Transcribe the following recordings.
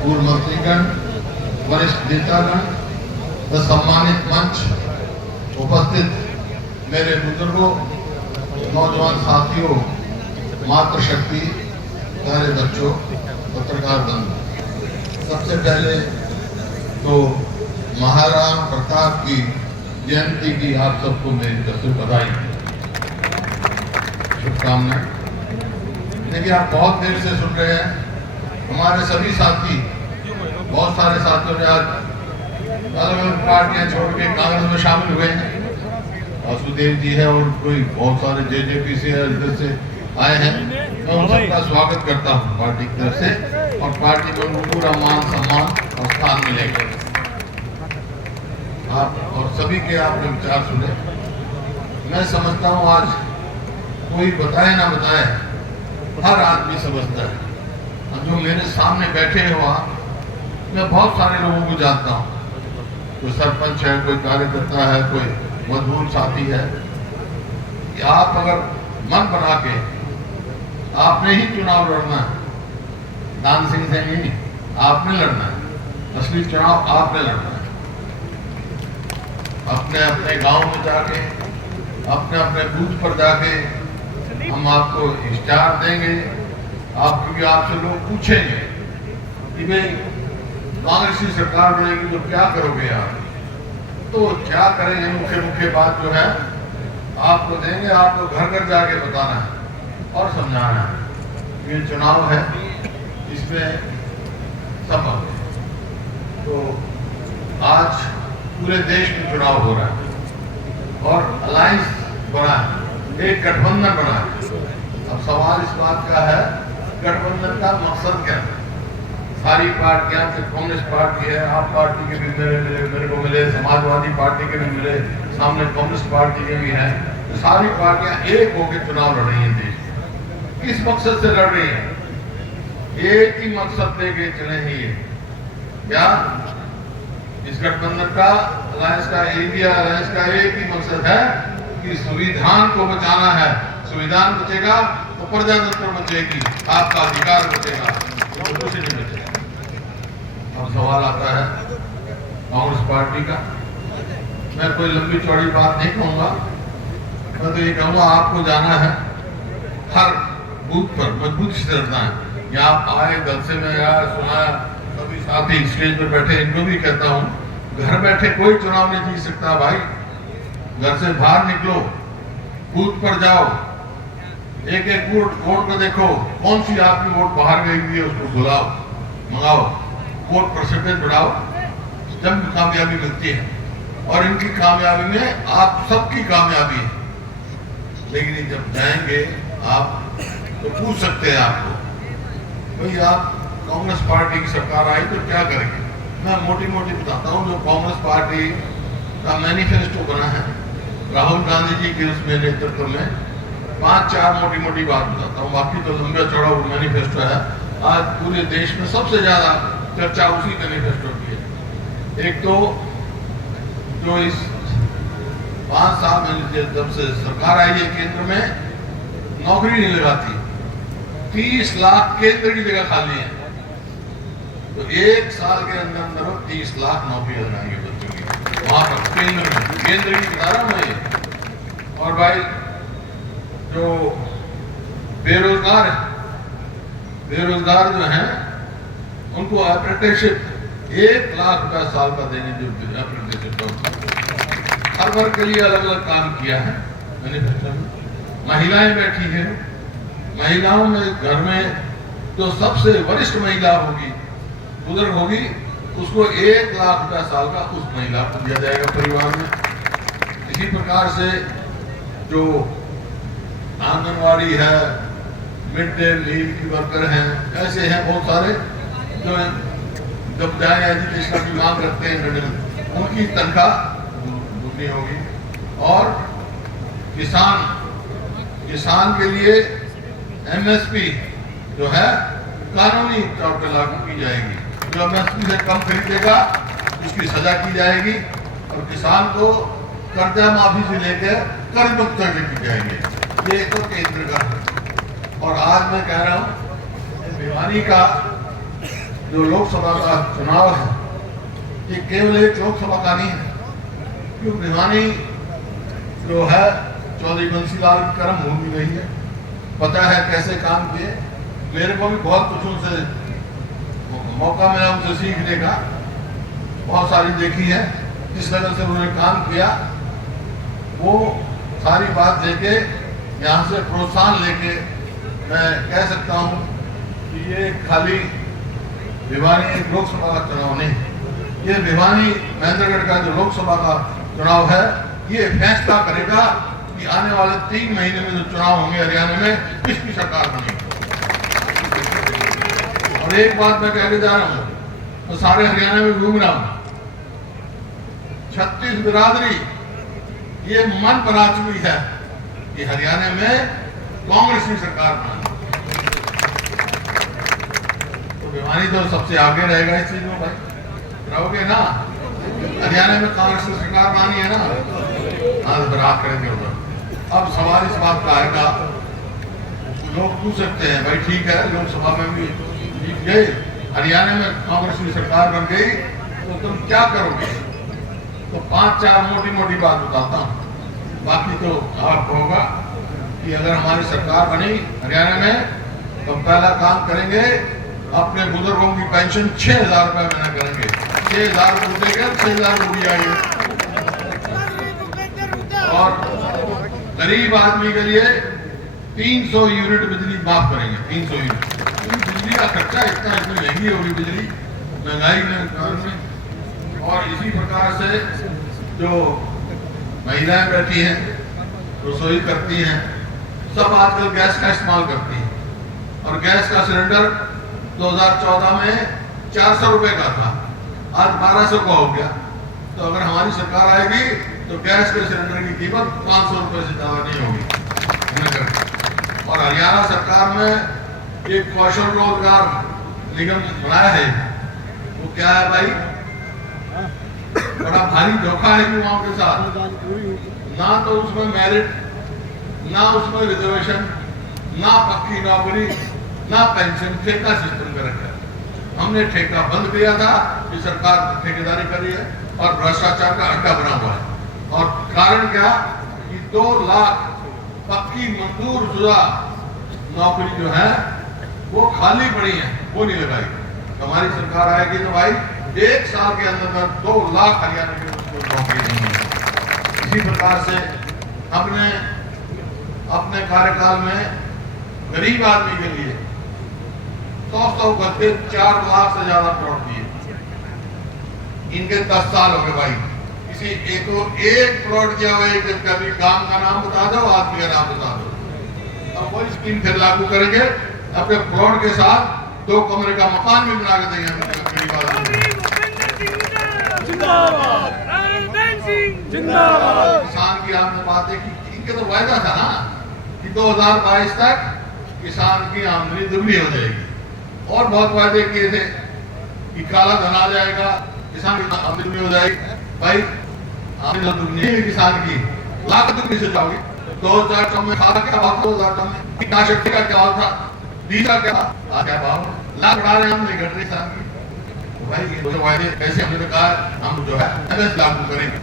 पूर्व मंत्रीगण, वरिष्ठ नेतागण, व सम्मानित मंच, उपस्थित मेरे बुजुर्गों, नौजवान साथियों, मातृशक्ति, प्यारे बच्चों, पत्रकार बंधु, सबसे पहले तो महाराणा प्रताप की जयंती की आप सबको मेरी तरफ से बधाई, शुभकामनाएं। देखिए, आप बहुत देर से सुन रहे हैं। हमारे सभी साथी, बहुत सारे साथियों ने आज अलग अलग पार्टियां छोड़ के कांग्रेस में शामिल हुए हैं। वासुदेव जी है और कोई बहुत सारे जेजेपी से इधर से आए हैं। मैं उन सबका स्वागत करता हूं पार्टी की तरफ से, और पार्टी को उनको पूरा मान सम्मान और स्थान मिलेगा। आप और सभी के आपने विचार सुने। मैं समझता हूं आज कोई बताए ना बताए, हर आदमी समझता है। और जो मेरे सामने बैठे हो आप, मैं बहुत सारे लोगों को जानता हूँ। कोई सरपंच है, कोई कार्यकर्ता है, कोई मजबूत साथी है। कि आप अगर मन बना के आपने ही चुनाव लड़ना है, दान सिंह से नहीं, आपने लड़ना है। असली चुनाव आपने लड़ना है। अपने अपने गांव में जाके, अपने अपने बूथ पर जाके हम आपको स्टार देंगे। आप, क्योंकि आपसे लोग पूछेंगे कि भाई कांग्रेस की सरकार बनेगी तो क्या करोगे आप, तो क्या करेंगे, मुख्य बात जो है आपको देंगे। आपको घर घर जाके बताना है और समझाना है। ये चुनाव है, इसमें सब है। तो आज पूरे देश में चुनाव हो रहा है और अलायंस बना है, एक गठबंधन बना है। अब सवाल इस बात का है, गठबंधन का मकसद क्या है? सारी पार्टियां, कांग्रेस पार्टी है, आप पार्टी के भी मेरे को मिले, समाजवादी पार्टी के भी मिले, सामने कम्युनिस्ट पार्टी के भी हैं। तो सारी पार्टियां एक होकर चुनाव लड़ रही हैं देश में। किस मकसद से लड़ रही हैं? एक ही मकसद लेके चले ही है क्या? इस गठबंधन का, अलायंस का, इंडिया अलायंस का एक ही मकसद है कि संविधान को बचाना है। संविधान बचेगा तो प्रजातंत्र बचेगी, आपका अधिकार बचेगा, तो कुछ नहीं बचेगा। अब सवाल आता है कांग्रेस पार्टी का। मैं कोई लंबी चौड़ी बात नहीं कहूंगा, मैं तो ये कहूंगा आपको जाना है, हर बूथ पर मजबूती से लड़ना है। यहाँ आप आए, दल से मैं आया, सुना, सभी साथी स्टेज पर बैठे, इनको भी कहता हूँ, घर बैठे कोई चुनाव नहीं जीत सकता भाई। घर से बाहर निकलो, बूथ पर जाओ, एक एक वोट को देखो, कौन सी आपकी वोट बाहर गई हुई है, उसको बुलाओ, मंगाओ, वोट परसेंटेज बढ़ाओ, जब कामयाबी मिलती है। और इनकी कामयाबी में आप सबकी कामयाबी है। लेकिन जब जाएंगे आप तो पूछ सकते हैं आपको, भाई आप कांग्रेस पार्टी की सरकार आई तो क्या करेंगे? मैं मोटी मोटी बताता हूँ। जो कांग्रेस पार्टी का मैनिफेस्टो बना है राहुल गांधी जी के उसमें नेतृत्व में, 5-4 मोटी मोटी बात बताता हूँ, बाकी तो लंबा चौड़ा मैनिफेस्टो है। आज पूरे देश में सबसे ज्यादा चर्चा उसी मैनिफेस्टो की है। एक तो जो इस 5 साल में जब से सरकार आई है केंद्र में, नौकरी नहीं लगाती, 30 लाख केंद्र की जगह खाली है। तो 1 साल के अंदर अंदर 30 लाख नौकरी लगाएंगे बच्चों की, वहां पर केंद्र में, केंद्र की बता रहा हूं मैं ये। और भाई जो बेरोजगार है, बेरोजगार जो हैं उनको अप्रेंटिसशिप 1 लाख रुपया साल का देने, जो अप्रेंटिसशिप हर वर्ग के लिए अलग अलग काम किया है मैनिफेस्टो में। महिलाएं बैठी हैं, महिलाओं में घर में जो सबसे वरिष्ठ महिला होगी, बुजुर्ग होगी, उसको 1 लाख रुपया साल का उस महिला को दिया जाएगा परिवार में। इसी प्रकार से जो आंगनवाड़ी है, मिड डे मील की वर्कर हैं, ऐसे हैं बहुत सारे जो जब जाए एजुकेशन की मांग रखते हैं, उनकी तनख्वाह दुगनी होगी। और किसान के लिए एमएसपी जो है कानूनी तौर पर लागू की जाएगी। जो एमएसपी से कम खरीदेगा उसकी सजा की जाएगी, और किसान को कर्जा माफी से लेकर कर्ज मुक्त करने की जाएगी। ये तो केंद्र का है। और आज मैं कह रहा हूँ भिवानी का जो लोकसभा का चुनाव है ये केवल एक लोकसभा का नहीं है, क्योंकि भिवानी जो है चौधरी बंसीलाल की कर्म भूमि रही है, पता है कैसे काम किए। मेरे को भी बहुत कुछ उनसे मौका मिला उनसे सीखने का, बहुत सारी देखी है, जिस तरह से उन्होंने काम किया वो सारी बात लेके यहाँ से प्रोत्साहन लेके मैं कह सकता हूँ कि ये खाली भिवानी एक लोकसभा का चुनाव नहीं, ये भिवानी महेंद्रगढ़ का जो लोकसभा का चुनाव है ये फैसला करेगा कि आने वाले 3 महीने में जो चुनाव होंगे हरियाणा में किसकी सरकार बनेगी। और एक बात मैं कहने जा रहा हूँ, तो सारे हरियाणा में घूम रहा हूँ, 36 बिरादरी ये मन बना चुकी है कि हरियाणा में कांग्रेस की सरकार बनानी। तो भिवानी तो सबसे आगे रहेगा इस चीज में, भाई रहोगे ना, हरियाणा में कांग्रेस की सरकार बनानी है ना, हाँ तो रात करेंगे उधर। अब सवाल इस बात का आएगा, लोग पूछ सकते हैं भाई ठीक है लोकसभा में भी जीत गए, हरियाणा में कांग्रेस की सरकार बन गई तो तुम क्या करोगे। तो 5-4 मोटी मोटी बात बताता हूँ, बाकी तो आपको होगा कि अगर हमारी सरकार बनी हरियाणा में तो पहला काम करेंगे अपने बुजुर्गों की पेंशन 6,000 रुपए महीना करेंगे। 6,000 रुपये देंगे, 6,000 रुपये आएगी। और गरीब आदमी के लिए 300 यूनिट बिजली माफ करेंगे, 300 यूनिट। बिजली का खर्चा इतनी महंगी होगी बिजली, महंगाई में। और इसी प्रकार से जो महिलाएं बैठी हैं, रसोई करती हैं, सब आजकल गैस का इस्तेमाल करती हैं। और गैस का सिलेंडर 2014 में 400 रुपए का था, आज 1200 का हो गया। तो अगर हमारी सरकार आएगी तो गैस के सिलेंडर की कीमत 500 रुपए से ज्यादा नहीं होगी। और हरियाणा सरकार में एक कौशल रोजगार निगम बनाया है, वो क्या है भाई, बड़ा भारी धोखा है युवाओं के साथ। ना तो उसमें मेरिट, ना उसमें रिजर्वेशन, ना पक्की नौकरी, ना पेंशन, ठेका सिस्टम कर रखा है। हमने ठेका बंद किया था, ये सरकार ठेकेदारी कर रही है और भ्रष्टाचार का अड्डा बना हुआ है। और कारण क्या कि 2 लाख पक्की मंजूर शुदा नौकरी जो है वो खाली पड़ी है, वो नहीं लगाई। हमारी सरकार आएगी तो भाई 1 साल के अंदर 2 लाख हरियाणा के उसको नौकरी देंगे। इसी प्रकार से हमने अपने कार्यकाल में गरीब आदमी के लिए 100 करके 4 लाख से ज्यादा प्लॉट दिए। इनके 10 साल हो गए भाई, किसी एक प्लॉट दिया हुआ है, कभी काम का नाम बता दो, आदमी का नाम बता दो। अब वही स्कीम फिर लागू करेंगे, अपने प्लॉट के साथ 2 कमरे का मकान भी बना के देंगे गरीब आदमी। किसान की आपने बात देखी, इनके तो वायदा था ना कि 2022 तक किसान की आमदनी दुगनी हो जाएगी। और बहुत वायदे किए थे कि काला धन आ जाएगा, किसान की आमदनी दुगनी हो जाएगी। भाई आमदनी दुगनी है किसान की, लाख दुगनी से जाओगे। 2014 में खाद क्या भाव, 2014 में कीटनाशक का क्या भाव था, बीज का क्या भाव, लाख बढ़ा रहे हैं, आमदनी घट रही किसान की। भाई ये वायदे कैसे हमने कहा हम जो है एमएस लागू करेंगे।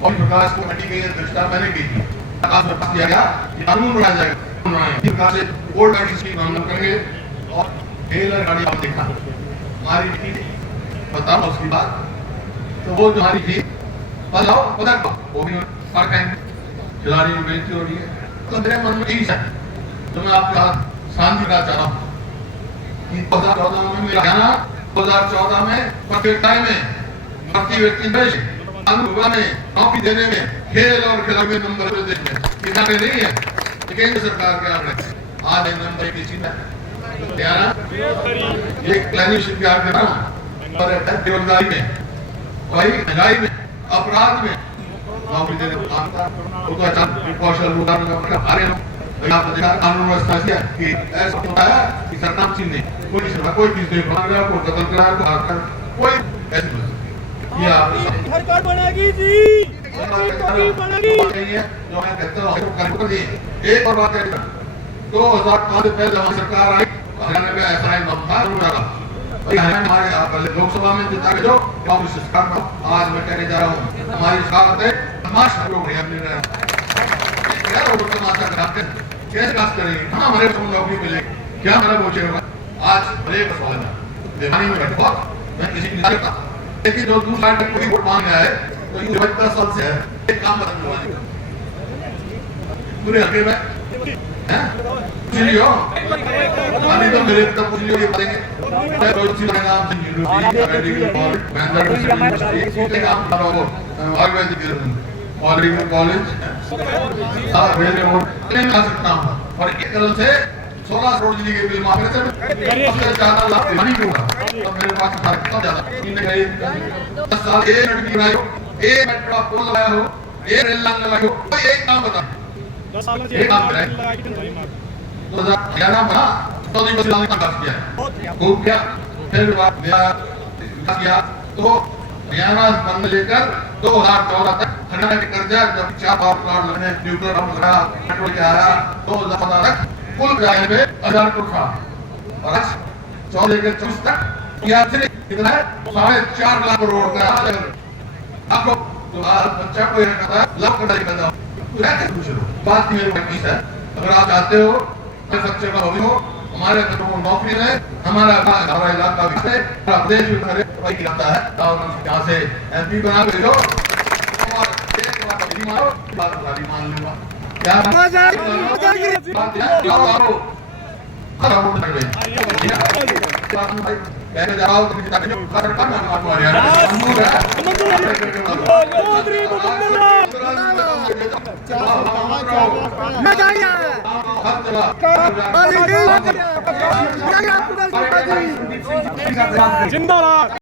और प्रकाश को कमेटी की अध्यक्षता मैंने की थी, आकाश में पास किया गया कि कानून बनाया जाएगा। इस प्रकार से ओल्ड गाड़ी की हम करेंगे। और टेलर गाड़ी आप देखा हमारी थी, बताओ उसकी बात, तो वो जो हमारी थी बताओ पदक वो भी खिलाड़ी में बेइज्जती हो रही है। तो मेरे मन में यही है जो मैं आपके साथ शांति का चाह रहा हूँ कि 2014 में मेरा कहना, 2014 में प्रतियोगिता में भर्ती व्यक्ति में नौकरी देने में खेल और खिलाड़ी में नंबर देश में कितना नहीं है। केंद्र सरकार के आंकड़े आज नंबर की चीज है, एक क्लैनिशिप के आंकड़े और बेरोजगारी में, वही महंगाई में, अपराध में नौकरी देने को काम था। वो तो अचानक कौशल रोजगार में हारे लोग आपने देखा कानून व्यवस्था किया कि ऐसा होता है कि सरकार चीज नहीं, कोई चीज नहीं बना रहा, कोई कत्ल करा, कोई ऐसी ये आप सरकार बनाएगी जी, बनाएगी जो मैं कहता हूँ कर दिए। एक और बात है, 2005 से पहले हमारी सरकार आई, हरियाणा में ऐसा ही था हमारे लोकसभा में जिता के दो, कांग्रेस सरकार को आज मैं कहने जा रहा हूँ, हमारी सरकार है तमाशा लोग हैं अपने क्या वो तमाशा कराते कैसे काज करेंगे, हम हमारे नौकरी मिलेगी, क्या हमारा पहुंचे होगा। आज एक सवाल है बेमानी में बैठा मैं किसी की नहीं करता, लेकिन जो दूसरा कोई वोट मांग रहा है तो ये 10 साल से है एक काम बदल हुआ पूरे हल्के में हैं पूछ लियो अभी तो मेरे तक पूछ लियो ये बताएंगे मैं रोज सी का नाम से university medical college Bangalore university के काम कर रहा हूं Ayurvedic medical college railway road में आ सकता हूं और एक तरह से 16 करोड़ जी के बिल माफ करते हैं सबसे ज्यादा लाभ मनी को होगा तो मेरे पास कितना ज्यादा इनने कहे 10 साल एक लड़की बनाई हो एक मेट्रो पुल लगाया हो एक रेल लाइन लगाई हो कोई एक काम बता 10 साल एक काम कराए 2011 में तो नहीं बस लाने का काम किया खूब क्या फिर नया किया तो हरियाणा बंद लेकर 2014 तक हरियाणा के कर्जा जब 4 बार कार्ड लगने न्यूक्लियर बम लगा पेट्रोल के आया 2014 तक कुल किराए पे 1000 करोड़ था और आज 14 के 24 तक किया कितना है 4.5 लाख करोड़ का आपको तो बच्चा को ये कहता है लव कटाई करना पूछ लो बात की मेरी बात है अगर आप चाहते हो बच्चे का भविष्य हो हमारे बच्चों को नौकरी है हमारा इलाका विषय प्रदेश में खड़े वही आता है यहाँ से एमपी बना के दो और एक बात मानो बात मान लूंगा क्या पहले जाओ तो किताब में कर जिंदाबाद।